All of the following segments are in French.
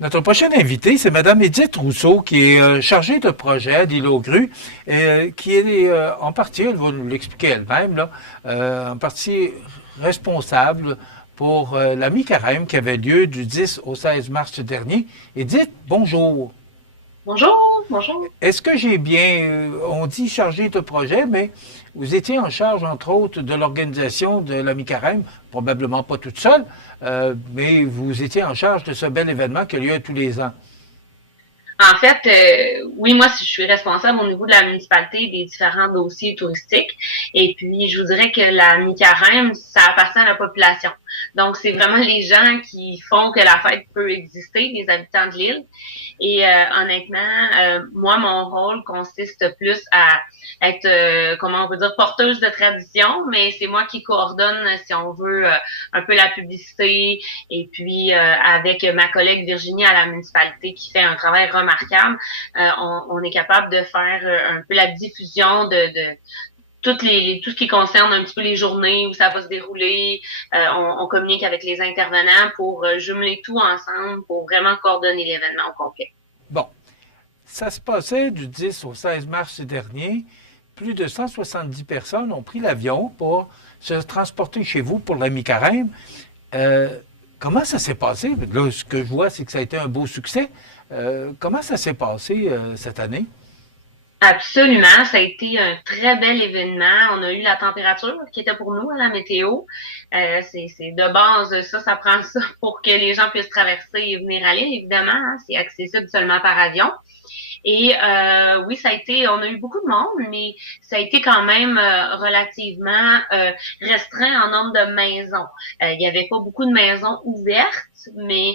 Notre prochaine invitée, c'est Mme Édith Rousseau, qui est chargée de projet à l'île aux Grues, qui est en partie, elle va nous l'expliquer elle-même, là, en partie responsable pour la mi-carême qui avait lieu du 10 au 16 mars dernier. Édith, bonjour. Bonjour, bonjour. Est-ce que j'ai bien, on dit chargé de projet, mais vous étiez en charge, entre autres, de l'organisation de la mi-carême, probablement pas toute seule, mais vous étiez en charge de ce bel événement qui a lieu tous les ans. En fait, oui, moi, je suis responsable au niveau de la municipalité des différents dossiers touristiques. Et puis, je vous dirais que la mi-carême, ça appartient à la population. Donc, c'est vraiment les gens qui font que la fête peut exister, les habitants de l'île. Et honnêtement, moi, mon rôle consiste plus à être, comment on peut dire, porteuse de tradition, mais c'est moi qui coordonne, si on veut, un peu la publicité. Et puis, avec ma collègue Virginie à la municipalité qui fait un travail remarquable, on est capable de faire un peu la diffusion de tout ce qui concerne un petit peu les journées où ça va se dérouler. On communique avec les intervenants pour jumeler tout ensemble pour vraiment coordonner l'événement au complet. Bon, ça se passait du 10 au 16 mars dernier. Plus de 170 personnes ont pris l'avion pour se transporter chez vous pour la mi-carême. Euh, Comment ça s'est passé? Là, ce que je vois, c'est que ça a été un beau succès. Comment ça s'est passé cette année? Absolument, ça a été un très bel événement. On a eu la température qui était pour nous à la météo. C'est de base, ça prend ça pour que les gens puissent traverser et venir à l'île, évidemment. Hein. C'est accessible seulement par avion. Et oui, on a eu beaucoup de monde, mais ça a été quand même relativement restreint en nombre de maisons. Il n'y avait pas beaucoup de maisons ouvertes, mais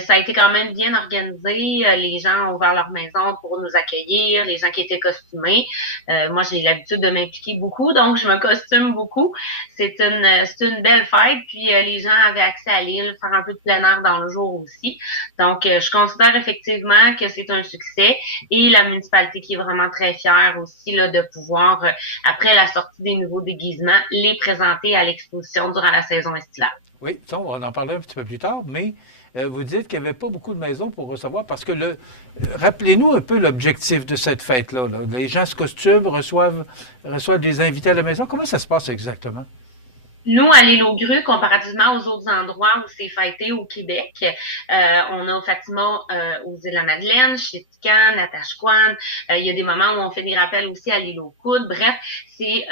ça a été quand même bien organisé. Les gens ont ouvert leurs maisons pour nous accueillir, les gens qui étaient costumés. Moi, j'ai l'habitude de m'impliquer beaucoup, donc je me costume beaucoup. C'est une belle fête, puis les gens avaient accès à l'île, faire un peu de plein air dans le jour aussi. Donc, je considère effectivement que c'est un succès et la municipalité qui est vraiment très fière aussi là, de pouvoir, après la sortie des nouveaux déguisements, les présenter à l'exposition durant la saison estivale. Oui, ça, on va en parler un petit peu plus tard, mais vous dites qu'il n'y avait pas beaucoup de maisons pour recevoir, parce que rappelez-nous un peu l'objectif de cette fête-là. Là. Les gens se costument, reçoivent des invités à la maison. Comment ça se passe exactement? Nous, à l'île aux Grues, comparativement aux autres endroits où c'est fêté au Québec, on a Fatima aux îles de la Madeleine, Chistican, Natashquan. Il y a des moments où on fait des rappels aussi à l'île aux Coudes. Bref, c'est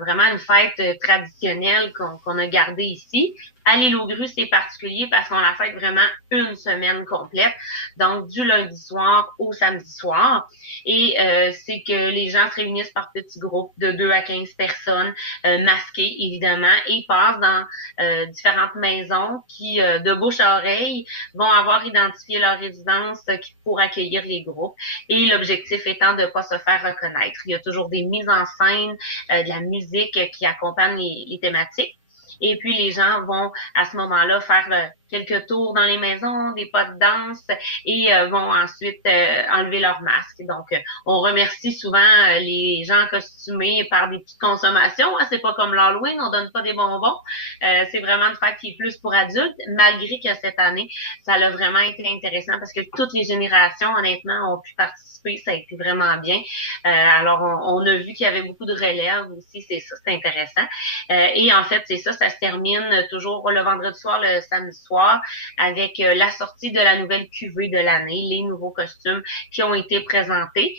vraiment une fête traditionnelle qu'on a gardée ici. À l'île aux Grues, c'est particulier parce qu'on la fête vraiment une semaine complète, donc du lundi soir au samedi soir. Et c'est que les gens se réunissent par petits groupes de 2 à 15 personnes, masqués évidemment, et passent dans différentes maisons qui, de bouche à oreille, vont avoir identifié leur résidence pour accueillir les groupes. Et l'objectif étant de ne pas se faire reconnaître. Il y a toujours des mises en scène, de la musique qui accompagne les thématiques. Et puis, les gens vont, à ce moment-là, faire quelques tours dans les maisons, des pas de danse, et vont ensuite enlever leur masque. Donc, on remercie souvent les gens costumés par des petites consommations. Hein. C'est pas comme l'Halloween, on donne pas des bonbons. C'est vraiment une fête qui est plus pour adultes, malgré que cette année, ça a vraiment été intéressant parce que toutes les générations, honnêtement, ont pu participer. Ça a été vraiment bien. Alors, on a vu qu'il y avait beaucoup de relèves aussi. C'est ça, c'est intéressant. Et en fait, c'est ça, ça se termine toujours le vendredi soir, le samedi soir, avec la sortie de la nouvelle cuvée de l'année, les nouveaux costumes qui ont été présentés.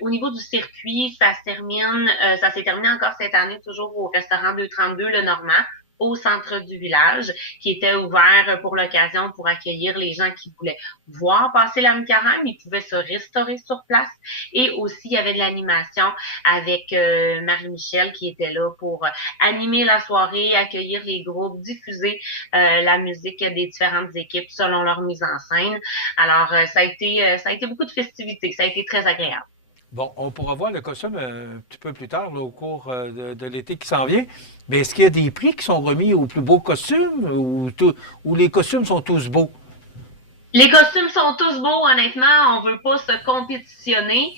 Au niveau du circuit, ça s'est terminé encore cette année, toujours au restaurant 232 Le Normand, au centre du village, qui était ouvert pour l'occasion pour accueillir les gens qui voulaient voir passer la mi-carême. Ils pouvaient se restaurer sur place. Et aussi, il y avait de l'animation avec Marie-Michel qui était là pour animer la soirée, accueillir les groupes, diffuser la musique des différentes équipes selon leur mise en scène. Alors, ça a été beaucoup de festivités. Ça a été très agréable. Bon, on pourra voir le costume un petit peu plus tard, là, au cours de l'été qui s'en vient. Mais est-ce qu'il y a des prix qui sont remis aux plus beaux costumes ou les costumes sont tous beaux? Les costumes sont tous beaux, honnêtement. On veut pas se compétitionner.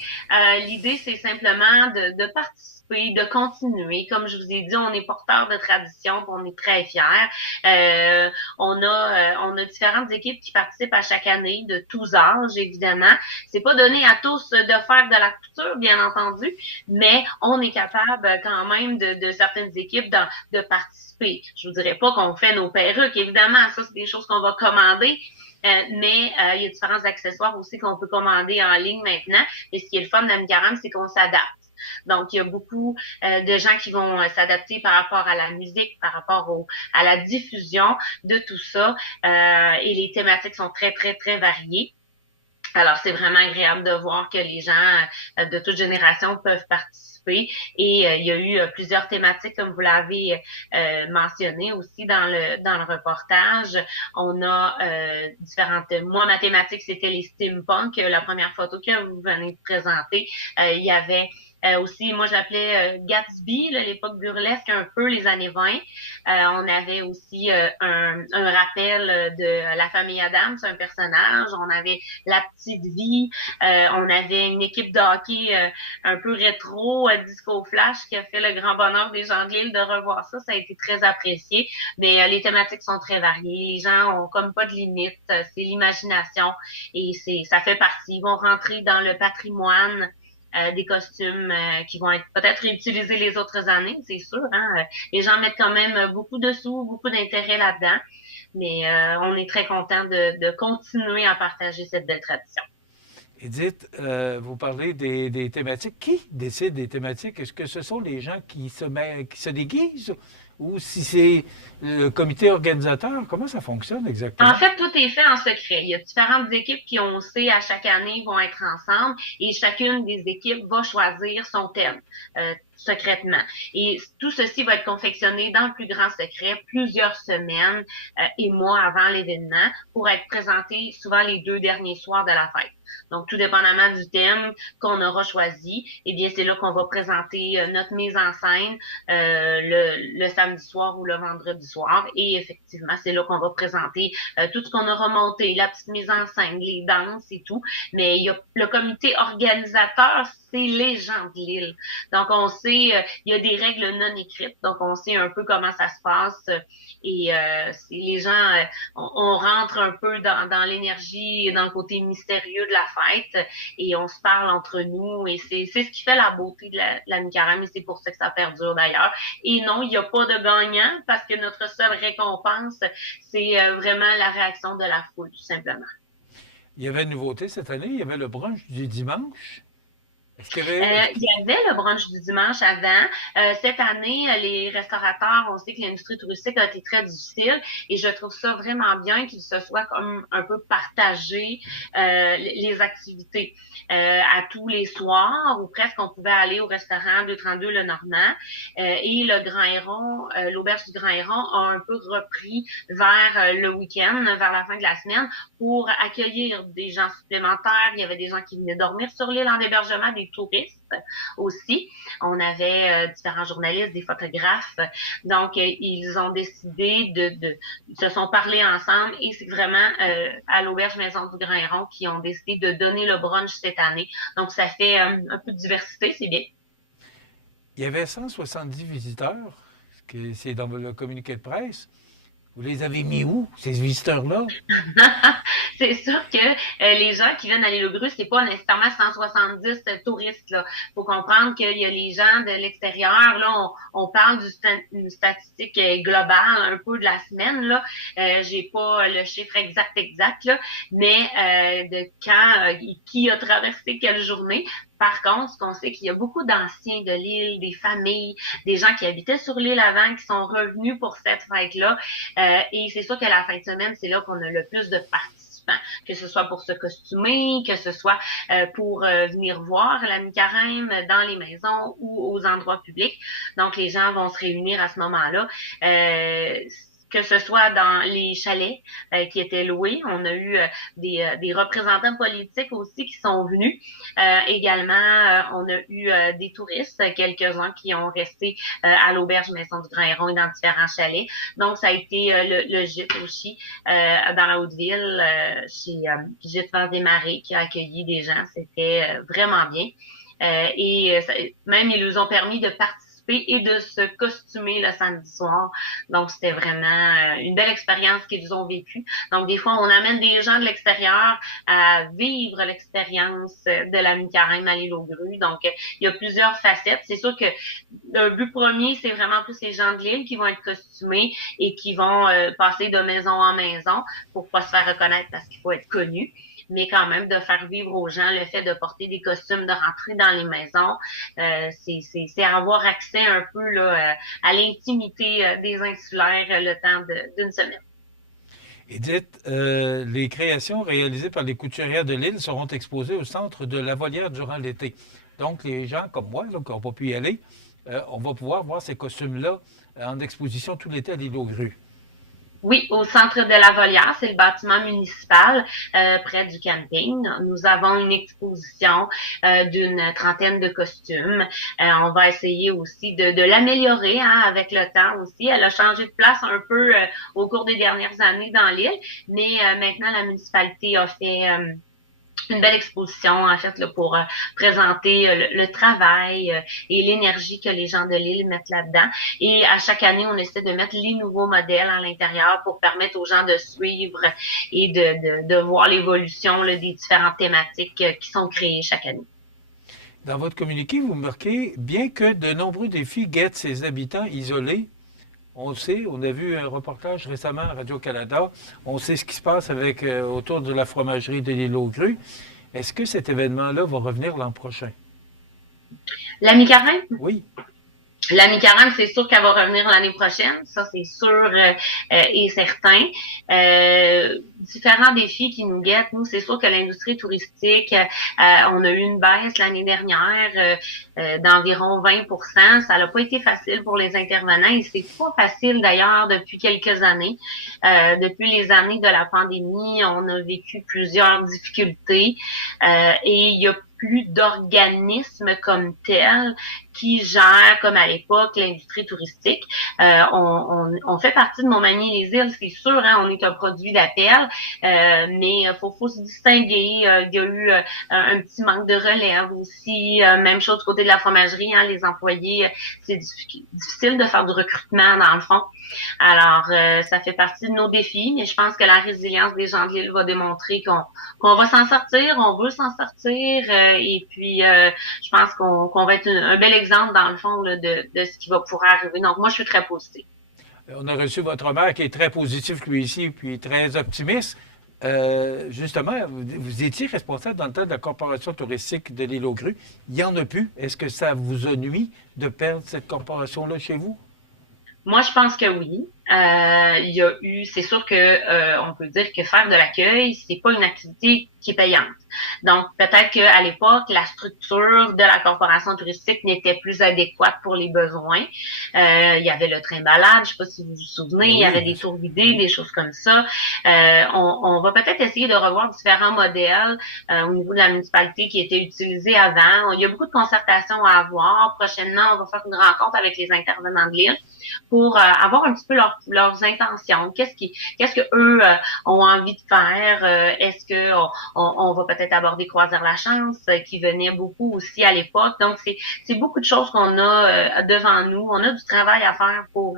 L'idée, c'est simplement de participer, de continuer. Comme je vous ai dit, on est porteur de tradition, on est très fiers. On a différentes équipes qui participent à chaque année, de tous âges, évidemment. C'est pas donné à tous de faire de la couture, bien entendu, mais on est capable quand même de certaines équipes de participer. Je vous dirais pas qu'on fait nos perruques, évidemment. Ça, c'est des choses qu'on va commander. Mais il y a différents accessoires aussi qu'on peut commander en ligne maintenant. Et ce qui est le fun d'Amicaram, c'est qu'on s'adapte. Donc, il y a beaucoup de gens qui vont s'adapter par rapport à la musique, par rapport à la diffusion de tout ça. Et les thématiques sont très, très, très variées. Alors, c'est vraiment agréable de voir que les gens de toute génération peuvent participer. Et il y a eu plusieurs thématiques, comme vous l'avez mentionné aussi dans le reportage. On a différentes... Moi, ma thématique, c'était les steampunk, la première photo que vous venez de présenter. Il y avait aussi, moi, je l'appelais Gatsby, l'époque burlesque, un peu les années 20. On avait aussi un rappel de la famille Adams, un personnage. On avait la petite vie. On avait une équipe de hockey un peu rétro, Disco Flash, qui a fait le grand bonheur des gens de l'île de revoir ça. Ça a été très apprécié. Mais les thématiques sont très variées. Les gens ont comme pas de limite. C'est l'imagination et ça fait partie. Ils vont rentrer dans le patrimoine des costumes qui vont être peut-être réutilisés les autres années, c'est sûr. Hein? Les gens mettent quand même beaucoup de sous, beaucoup d'intérêt là-dedans. Mais on est très content de continuer à partager cette belle tradition. Edith, vous parlez des thématiques. Qui décide des thématiques? Est-ce que ce sont les gens qui se déguisent ou si c'est le comité organisateur? Comment ça fonctionne En exactement? fait, tout est fait en secret. Il y a différentes équipes qui, on sait, à chaque année vont être ensemble et chacune des équipes va choisir son thème secrètement. Et tout ceci va être confectionné dans le plus grand secret plusieurs semaines et mois avant l'événement pour être présenté souvent les 2 derniers soirs de la fête. Donc, tout dépendamment du thème qu'on aura choisi, eh bien, c'est là qu'on va présenter notre mise en scène le samedi soir ou le vendredi soir. Et effectivement, c'est là qu'on va présenter tout ce qu'on a remonté, la petite mise en scène, les danses et tout. Mais il y a le comité organisateur, c'est les gens de l'île. Donc, on sait, il y a des règles non écrites. Donc, on sait un peu comment ça se passe. Et les gens, on rentre un peu dans l'énergie, dans le côté mystérieux de la fête. Et on se parle entre nous. Et c'est ce qui fait la beauté de la Nicaragua. Et c'est pour ça que ça perdure d'ailleurs. Et non, il n'y a pas de gagnant parce que notre seule récompense, c'est vraiment la réaction de la foule, tout simplement. Il y avait une nouveauté cette année, il y avait le brunch du dimanche. Est-ce qu'il y avait. Il y avait le brunch du dimanche avant. Cette année, les restaurateurs, on sait que l'industrie touristique a été très difficile et je trouve ça vraiment bien qu'il se soit comme un peu partagé les activités. À tous les soirs, ou presque, on pouvait aller au restaurant 232 Le Normand et le Grand Héron, l'auberge du Grand Héron a un peu repris vers le week-end, vers la fin de la semaine, pour accueillir des gens supplémentaires. Il y avait des gens qui venaient dormir sur l'île en hébergement, des touristes aussi. On avait différents journalistes, des photographes. Donc, ils ont décidé ils se sont parlé ensemble et c'est vraiment à l'Auberge Maison du Grand Héron qui ont décidé de donner le brunch cette année. Donc, ça fait un peu de diversité, c'est bien. Il y avait 170 visiteurs, c'est dans le communiqué de presse. Vous les avez mis où, ces visiteurs-là? C'est sûr que les gens qui viennent à l'île aux Grues, c'est pas nécessairement 170 touristes. Là. Faut comprendre qu'il y a les gens de l'extérieur. Là, on parle d'une statistique globale un peu de la semaine. Là, j'ai pas le chiffre exact là, mais de quand, qui a traversé quelle journée. Par contre, ce qu'on sait, qu'il y a beaucoup d'anciens de l'île, des familles, des gens qui habitaient sur l'île avant, qui sont revenus pour cette fête-là. Et c'est sûr que la fin de semaine, c'est là qu'on a le plus de participants, que ce soit pour se costumer, que ce soit pour venir voir la mi-carême dans les maisons ou aux endroits publics. Donc, les gens vont se réunir à ce moment-là. que ce soit dans les chalets qui étaient loués. On a eu des représentants politiques aussi qui sont venus. Également, on a eu des touristes, quelques-uns qui ont resté à l'auberge Maison du Grand Héron et dans différents chalets. Donc, ça a été le gîte aussi dans la Haute-Ville, chez Gîte Vent des Marais, qui a accueilli des gens. C'était vraiment bien. Même, ils nous ont permis de participer et de se costumer le samedi soir. Donc, c'était vraiment une belle expérience qu'ils ont vécue. Donc, des fois, on amène des gens de l'extérieur à vivre l'expérience de la mi-carême à l'île aux Grues. Donc, il y a plusieurs facettes. C'est sûr que le but premier, c'est vraiment plus les gens de l'île qui vont être costumés et qui vont passer de maison en maison pour pas se faire reconnaître parce qu'il faut être connu, mais quand même de faire vivre aux gens le fait de porter des costumes, de rentrer dans les maisons, c'est avoir accès un peu là, à l'intimité des insulaires le temps d'une semaine. Edith, les créations réalisées par les couturières de l'île seront exposées au centre de la Volière durant l'été. Donc, les gens comme moi, là, qui n'ont pas pu y aller, on va pouvoir voir ces costumes-là en exposition tout l'été à l'île aux Grues. Oui, au centre de la Volière, c'est le bâtiment municipal près du camping. Nous avons une exposition d'une trentaine de costumes. On va essayer aussi de l'améliorer avec le temps aussi. Elle a changé de place un peu au cours des dernières années dans l'île, mais maintenant la municipalité a fait une belle exposition, en fait, là, pour présenter le travail et l'énergie que les gens de l'île mettent là-dedans. Et à chaque année, on essaie de mettre les nouveaux modèles à l'intérieur pour permettre aux gens de suivre et de voir l'évolution là, des différentes thématiques qui sont créées chaque année. Dans votre communiqué, vous marquez, bien que de nombreux défis guettent ces habitants isolés, on le sait, on a vu un reportage récemment à Radio-Canada, on sait ce qui se passe avec, autour de la fromagerie de l'île aux Grues. Est-ce que cet événement-là va revenir l'an prochain? La mi-carême? Oui. La mi-carême, c'est sûr qu'elle va revenir l'année prochaine, ça c'est sûr et certain. Différents défis qui nous guettent. Nous, c'est sûr que l'industrie touristique, on a eu une baisse l'année dernière d'environ 20%. Ça n'a pas été facile pour les intervenants et c'est pas facile d'ailleurs depuis quelques années. Depuis les années de la pandémie, on a vécu plusieurs difficultés et il y a plus d'organismes comme tels qui gèrent, comme à l'époque, l'industrie touristique. On fait partie de Montmagny-les-Îles, c'est sûr, hein, on est un produit d'appel, mais faut se distinguer. Il y a eu un petit manque de relève aussi. Même chose du côté de la fromagerie, hein, les employés, c'est difficile de faire du recrutement dans le fond. Alors, ça fait partie de nos défis, mais je pense que la résilience des gens de l'île va démontrer qu'on va s'en sortir, on veut s'en sortir, et puis je pense qu'on va être un bel exemple dans le fond là, de ce qui va pouvoir arriver. Donc, moi, je suis très positive. On a reçu votre maire qui est très positif lui ici, puis très optimiste. Justement, vous étiez responsable dans le temps de la Corporation touristique de l'île aux Grues. Il n'y en a plus. Est-ce que ça vous a nui de perdre cette corporation-là chez vous? Moi, je pense que oui. Il y a eu, c'est sûr que on peut dire que faire de l'accueil, c'est pas une activité qui est payante. Donc, peut-être qu'à l'époque, la structure de la corporation touristique n'était plus adéquate pour les besoins. Il y avait le train balade, je sais pas si vous vous souvenez, il y avait des tours guidés, des choses comme ça. On va peut-être essayer de revoir différents modèles au niveau de la municipalité qui étaient utilisés avant. Il y a beaucoup de concertations à avoir. Prochainement, on va faire une rencontre avec les intervenants de l'île pour avoir un petit peu leurs intentions. Qu'est-ce que eux ont envie de faire? Est-ce que on va peut-être aborder Croisière la Chance, qui venait beaucoup aussi à l'époque. Donc, c'est beaucoup de choses qu'on a devant nous. On a du travail à faire pour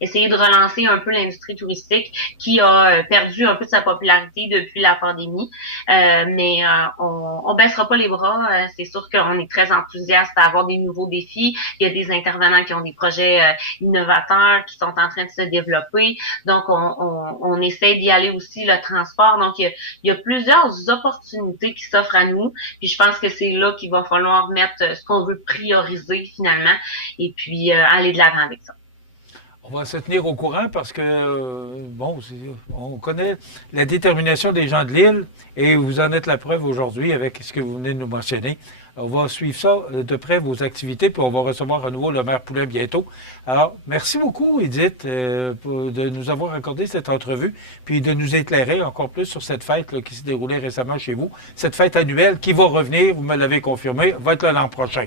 essayer de relancer un peu l'industrie touristique qui a perdu un peu de sa popularité depuis la pandémie. Mais on baissera pas les bras. C'est sûr qu'on est très enthousiaste à avoir des nouveaux défis. Il y a des intervenants qui ont des projets innovateurs qui sont en train de se développer. Donc, on essaie d'y aller aussi, le transport. Donc, il y a plusieurs opportunités qui s'offrent à nous. Puis, je pense que c'est là qu'il va falloir mettre ce qu'on veut prioriser finalement et puis aller de l'avant avec ça. On va se tenir au courant parce que, bon, on connaît la détermination des gens de l'île et vous en êtes la preuve aujourd'hui avec ce que vous venez de nous mentionner. On va suivre ça de près, vos activités, puis on va recevoir à nouveau le maire Poulin bientôt. Alors, merci beaucoup, Edith, de nous avoir accordé cette entrevue, puis de nous éclairer encore plus sur cette fête là, qui s'est déroulée récemment chez vous. Cette fête annuelle qui va revenir, vous me l'avez confirmé, va être là l'an prochain.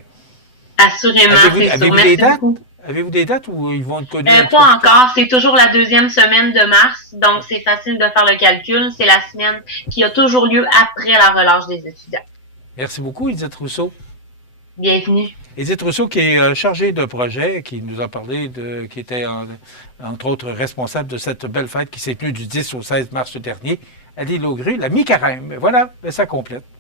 Assurément, c'est sûr. Avez-vous des dates? Avez-vous des dates ou ils vont être connus? Pas encore. C'est toujours la deuxième semaine de mars, donc c'est facile de faire le calcul. C'est la semaine qui a toujours lieu après la relâche des étudiants. Merci beaucoup, Edith Rousseau. Bienvenue. Edith Rousseau, qui est chargée de projet, qui nous a parlé qui était entre autres responsable de cette belle fête qui s'est tenue du 10 au 16 mars dernier à l'île aux Grues, la mi-carême. Voilà, ça complète.